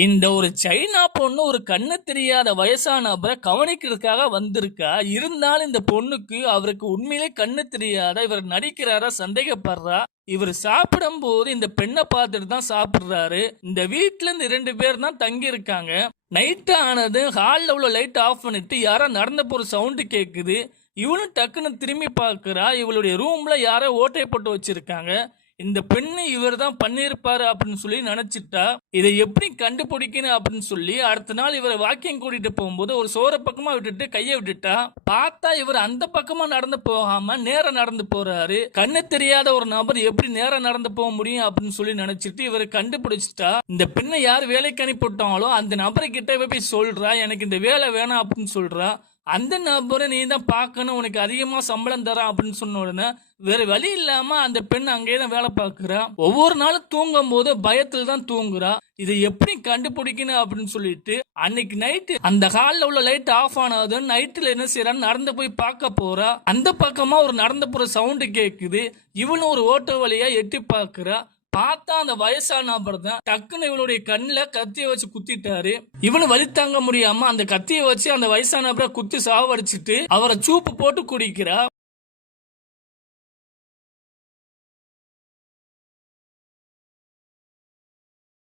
இந்த ஒரு சைனா பொண்ணு ஒரு கண்ணு தெரியாத வயசான நபரை கவனிக்கிறதுக்காக வந்திருக்கா. இருந்தாலும் இந்த பொண்ணுக்கு அவருக்கு உண்மையிலே கண்ணு தெரியாதா, இவர் நடிக்கிறாரா சந்தேகப்படுறா. இவர் சாப்பிடும்போது இந்த பெண்ணை பார்த்துட்டு தான் சாப்பிடுறாரு. இந்த வீட்டுல இந்த 2 பேர் தான் தங்கி இருக்காங்க. நைட் ஆனது ஹால்ல உள்ள லைட் ஆஃப் பண்ணிட்டு யாரோ நடந்த போற சவுண்டு கேக்குது. இவளும் டக்குன்னு திரும்பி பார்க்கிறா. இவளுடைய ரூம்ல யாரோ ஓட்டை போட்டு வச்சிருக்காங்க. இந்த பெண்ணு இவர் தான் பண்ணியிருப்பாரு அப்படின்னு சொல்லி நினைச்சிட்டா. இதை எப்படி கண்டுபிடிக்கணும் அப்படின்னு சொல்லி அடுத்த நாள் இவரை வாக்கிங் கூட்டிட்டு போகும்போது ஒரு சோர பக்கமா விட்டுட்டு கையை விட்டுட்டா. பார்த்தா இவர் அந்த பக்கமா நடந்து போகாம நேரா நடந்து போறாரு. கண்ணு தெரியாத ஒரு நபர் எப்படி நேரா நடந்து போக முடியும் அப்படின்னு சொல்லி நினைச்சிட்டு இவரை கண்டுபிடிச்சிட்டா. இந்த பெண்ணை யார் வேலைக்கு அனுப்பிவிட்டாங்களோ அந்த நபரை கிட்ட போய் சொல்றா, எனக்கு இந்த வேலை வேணாம் அப்படின்னு சொல்றா. அந்த நபரை நீ தான் பார்க்கணும், உனக்கு அதிகமா சம்பளம் தரான் அப்படின்னு சொன்ன உடனே வேற வழி இல்லாம அந்த பெண் அங்கேயே தான் வேலை பார்க்கிறா. ஒவ்வொரு நாளும் தூங்கும் போது பயத்துல தான் தூங்குறா. இதை எப்படி கண்டுபிடிக்கணும் அப்படின்னு சொல்லிட்டு அன்னைக்கு நைட்டு அந்த ஹால்ல உள்ள லைட் ஆஃப் ஆனது நைட்ல என்ன செய்யறான்னு நடந்து போய் பார்க்க போறா. அந்த பக்கமா ஒரு நடந்து போற சவுண்டு கேக்குது. இவனும் ஒரு ஓட்ட வழியா எட்டி பார்க்கிறா. பார்த்தா அந்த வயசான நபர் தான். டக்குன்னு இவளுடைய கண்ணுல கத்திய வச்சு குத்திட்டாரு. இவனு வலி தாங்க முடியாம அந்த கத்திய வச்சு அந்த வயசான நபரை குத்தி சாவடிச்சிட்டு அவரை சூப்பு போட்டு குடிக்கிறா.